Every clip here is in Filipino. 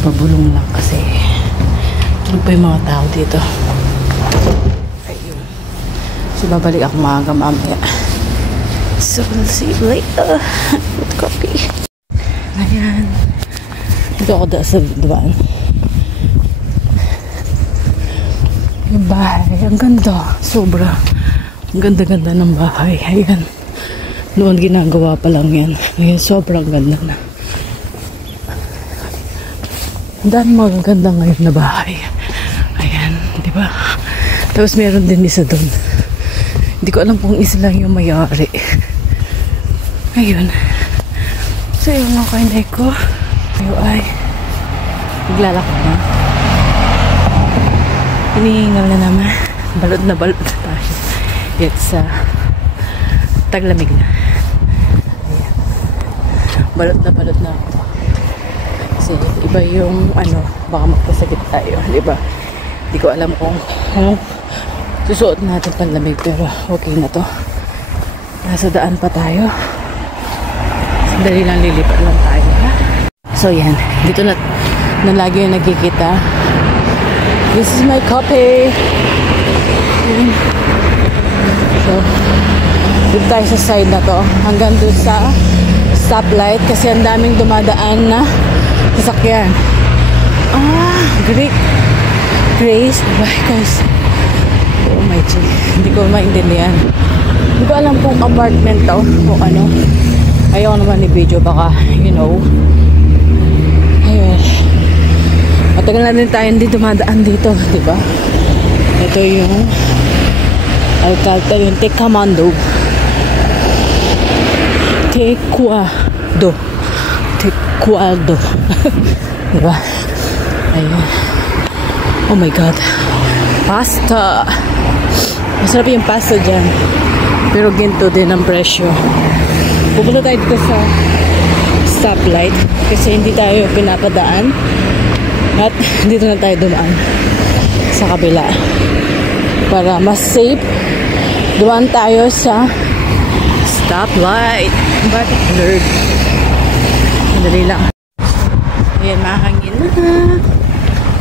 Pabulong lang kasi tulog pa yung mga tao dito. Ayun. So babalik ako maaga mamaya. So we'll see you later. Good coffee. Ayan. Dito ako sa diban. Yung bahay. Ang ganda. Sobra. Ang ganda-ganda ng bahay. Ayan. Noon ginagawa pa lang yan. Ngayon sobrang ganda na. Ang dami magaganda ngayon na bahay. Ayan, di ba? Tapos meron din isa doon. Hindi ko alam kung isa lang yung may-ari. Ayun. So yung mga kainay ko, ayo ay naglalakad na. Hinihingal na naman. Balot na tayo. It's taglamig na. Ayan. Balot na ako. Kasi iba yung baka magkasakit tayo, di ba? Hindi ko alam kung anong susuot natin panlamig, pero okay na to. Nasa daan pa tayo. Sandali lang, lilipat lang tayo, ha? So yan, dito na lagi yung nagkikita. This is my coffee. So dito tayo sa side na to hanggang doon sa stoplight kasi ang daming dumadaan na sasakyan. Grace vehicles. Oh my God, hindi ko maintindihan. Hindi ko alam kung apartment to o ano. Ayaw naman ni video, baka ayun. Matagal na din tayo hindi dumadaan dito, di ba? Ito yung alkalta, yung Taekwondo. Diba? Ayan. Oh my God. Pasta. Masarap yung pasta dyan. Pero ginto din ang presyo. Pupunta tayo dito sa stoplight kasi hindi tayo pinapadaan. At dito na tayo dumaan sa kabila. Para mas safe, dumaan tayo sa stoplight. But blurred. Sandali lang. Ayan, mahangin na.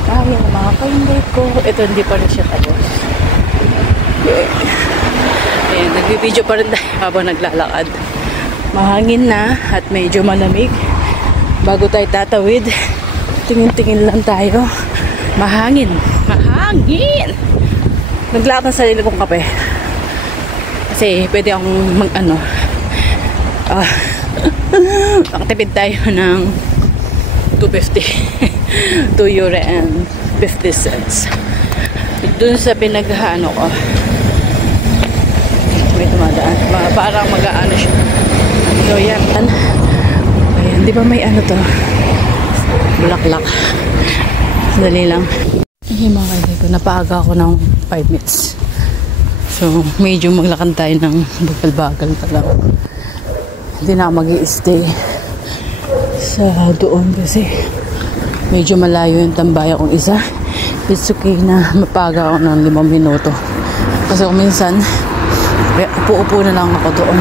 Mahangin na mga kainday ko. Ito, hindi pa rin siya tapos. Ayan, nagbibideo pa rin tayo habang naglalakad. Mahangin na at medyo malamig. Bago tayo tatawid, tingin-tingin lang tayo. Mahangin. Naglakad ng sarili kong kape. Kasi pwede akong makatipid tayo ng 2.50 €2.50. Doon sa pinaghaano ko may tumadaan. Parang mag-aano siya. So yan. Ayan, di ba may to? Bulaklak. Dali lang. Mga kaibigan ko, napaaga ako ng 5 minutes. So, medyo maglakad tayo ng bagal-bagal pa lang. Hindi na mag-i-stay sa doon kasi medyo malayo yung tambaya kong isa. It's okay na mapaga ako ng 5 minuto. Kasi kung minsan, upo-upo na lang ako doon.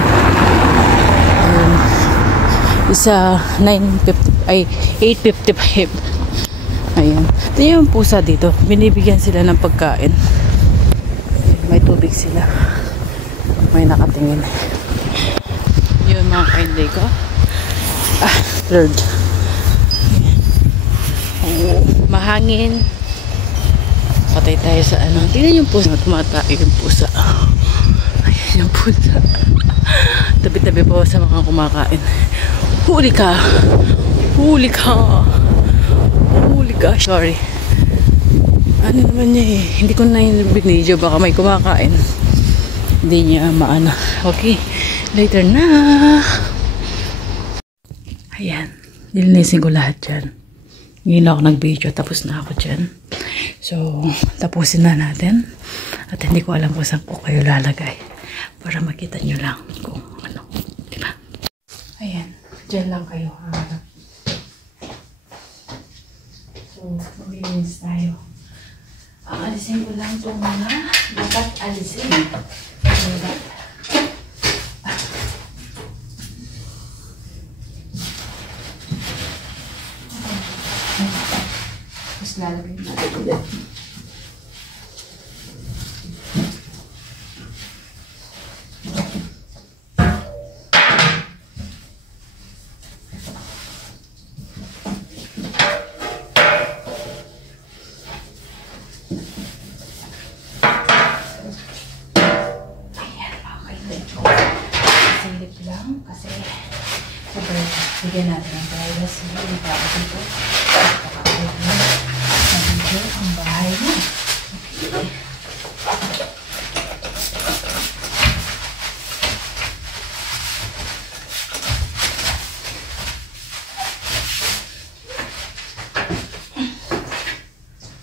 Isa 8:55. Ayan. Ito yung pusa dito. Binibigyan sila ng pagkain. May tubig sila. May nakatingin. Yun mga kainday ko. Blurred. Mahangin. Patay tayo sa Tingnan yung pusa. Tumatayo yung pusa. Ayan yung pusa. Tabi-tabi po sa mga kumakain. Huli ka. Sorry. Ano naman niya hindi ko na yung binidyo. Baka may kumakain. Hindi niya maana. Okay. Later na. Ayan. Nilinisin ko lahat dyan. Ngayon ako nag-video. Tapos na ako dyan. So, tapusin na natin. At hindi ko alam kung saan ko kayo lalagay. Para makita nyo lang kung ano. Diba? Ayan. Dyan lang kayo. So, maglinis tayo. Alisin ko lang itong mga dapat alisin. lalagay natin ulit. Silip lang kasi super bigyan natin ang privacy. Hindi pa ako dito. Napaka-awit na video ang bahay mo.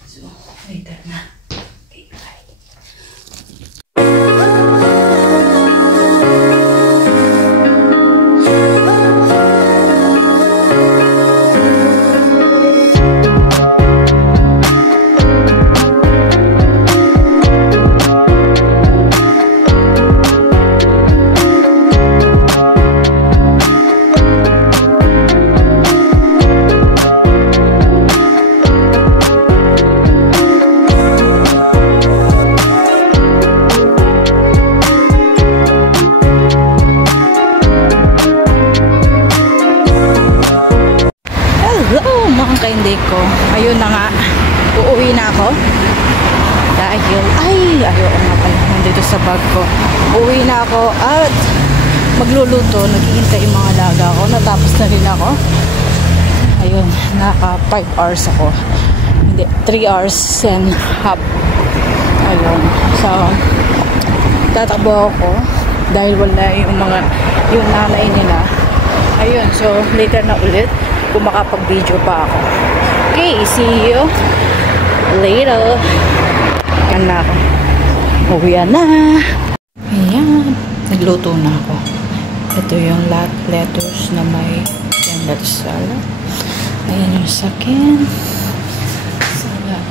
So, later na. Okay, bye. Kainday ko. Ayun na nga. Uuwi na ako. Dahil, ayaw nga pala. Nandito sa bag ko. Uuwi na ako at magluluto. Naghihintay yung mga alaga ko. Natapos na rin ako. Ayun. Naka 5 hours ako. Hindi. 3 hours and half. Ayun. So, tatakbo ako. Dahil wala yung nanay nila. Ayun. So, later na ulit. Kung makapag-video pa ako. Okay, see you later. Yan na ako. Uwian na. Ayan. Nagluto na ako. Ito yung lettuce na may lettuce salad. Ayan yung sakin. Salad.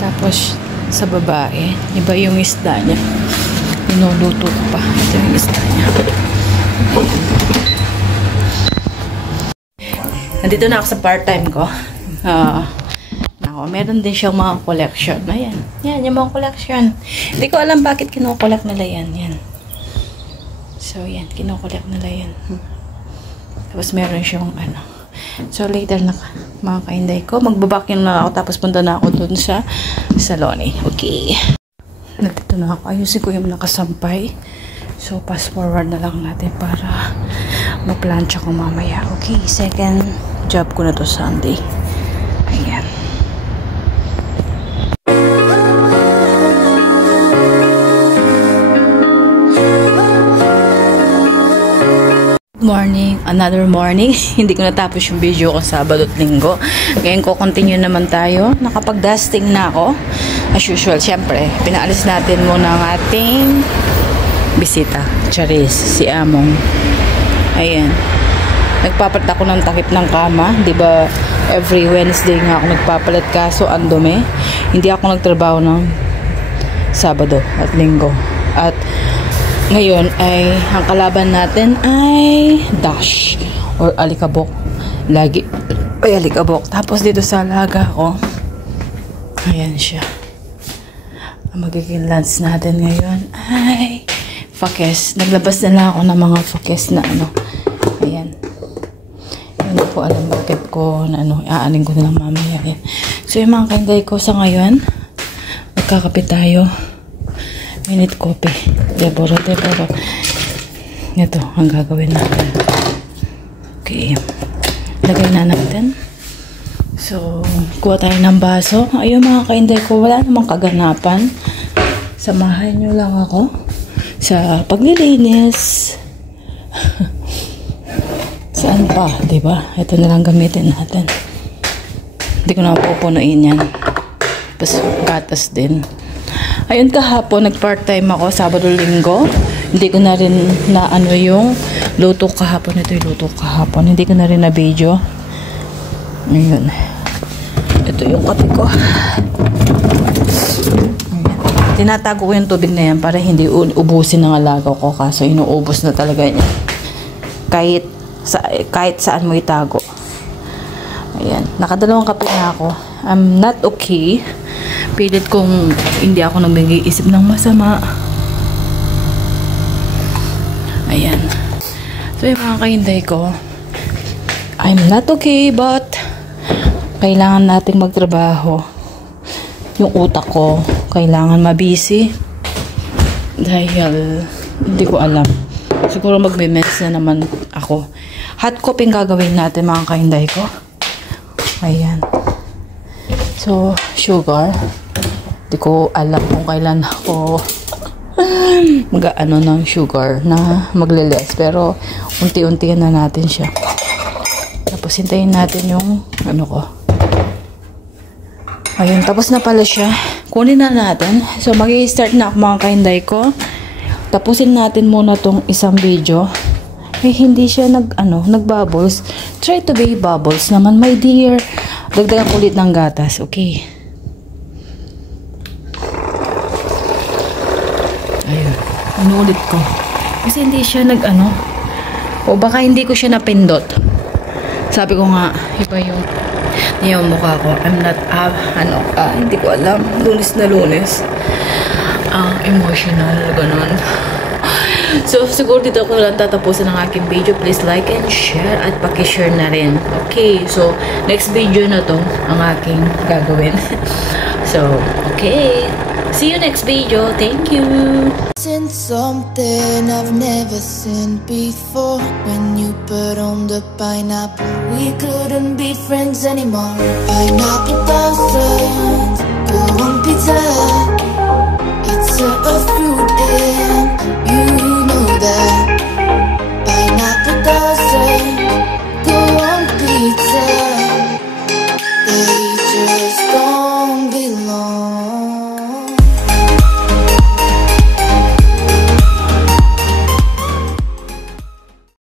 Tapos, sa babae, iba yung isda niya. Inuluto ko pa. Ito yung isda niya. Nandito na ako sa part-time ko. Meron din siyang mga collection. Ayan. Yan, yung mga collection. Hindi ko alam bakit kinokollect nila yan. Yan. So, yan. Kinokollect nila yan. Tapos, meron siyang ano. So, later na mga kainday ko. Magbabakin na ako. Tapos, punta na ako dun sa salon. Okay. Nandito na ako. Ayusin ko yung nakasampay. So, fast forward na lang natin para magplansya ko mamaya. Okay, second job ko na to Sunday. Ayan. Morning, another morning. Hindi ko natapos yung video ko Sabado at Linggo. Ngayon ko continue naman tayo. Nakapag-dusting na ako. As usual, syempre, pinaalis natin muna ang ating bisita. Charis, si Among. Ayan. Nagpapalit ako ng takip ng kama. Diba, every Wednesday nga ako nagpapalit kaso ang dumi. Hindi ako nagtrabaho ng Sabado at Linggo. At ngayon ay ang kalaban natin ay dash or alikabok. Lagi ay alikabok. Tapos dito sa alaga ko, ayan siya. Ang magiging lunch natin ngayon ay fakes. Naglabas na lang ako ng mga fakes na ano. Ayan. Hindi ko alam bakit ko na ano, aanin ko na lang mamaya. Ayan. So yung mga kanday ko sa ngayon, magkakape tayo. Minute coffee. Deboro. Ito ang gagawin natin. Okay. Lagay na natin. So, kuha tayo ng baso. Ayun mga kainday ko, wala namang kaganapan. Samahan nyo lang ako sa paglilinis. Saan pa, diba? Ito na lang gamitin natin. Hindi ko na pupunuin yan. Tapos, gatas din. Ayun, kahapon, nag-part-time ako, Sabado-Linggo. Hindi ko na rin na ano yung luto kahapon. Ito yung luto kahapon. Hindi ko na rin na video. Ayun. Ito yung kape ko. Ayun. Tinatago ko yung tubig na yan para hindi ubusin ng alaga ko. Kaso inuubos na talaga niya. Kahit saan mo itago. Ayan. Nakadalawang kape na ako. I'm not okay. Pilit kong hindi ako nag-iisip ng masama. Ayan. So, yung mga kahinday ko, I'm not okay, but kailangan nating magtrabaho. Yung utak ko, kailangan mabisi. Dahil, hindi ko alam. Siguro magme-mess na naman ako. Hot coping gagawin natin, mga kahinday ko. Ayan. So, sugar. Hindi ko alam kung kailan ako mag-ano ng sugar na magle-less. Pero, unti-unti na natin siya. Tapos, hintayin natin yung ano ko. Ayun, tapos na pala siya. Kunin na natin. So, mag-i-start na ako, mga kahinday ko. Tapusin natin muna tong isang video. Eh, hindi siya nag-bubbles. Try to be bubbles naman, my dear. Dagdagan ulit ng gatas, okay? Ayun. Inulit ko. Kasi hindi siya o baka hindi ko siya napindot. Sabi ko nga, iba yung mukha ko. I'm not, hindi ko alam. Lunes na lunes. Emotional, ganun. So, siguro dito ako lang tatapusin ang aking video. Please like and share at pakishare na rin. Okay, so, next video na to ang aking gagawin. So, okay. See you next video. Thank you. Seen something I've never seen before. When you put on the pineapple, we couldn't be friends anymore. Pineapple blossoms, go on pizza. It's a fruit.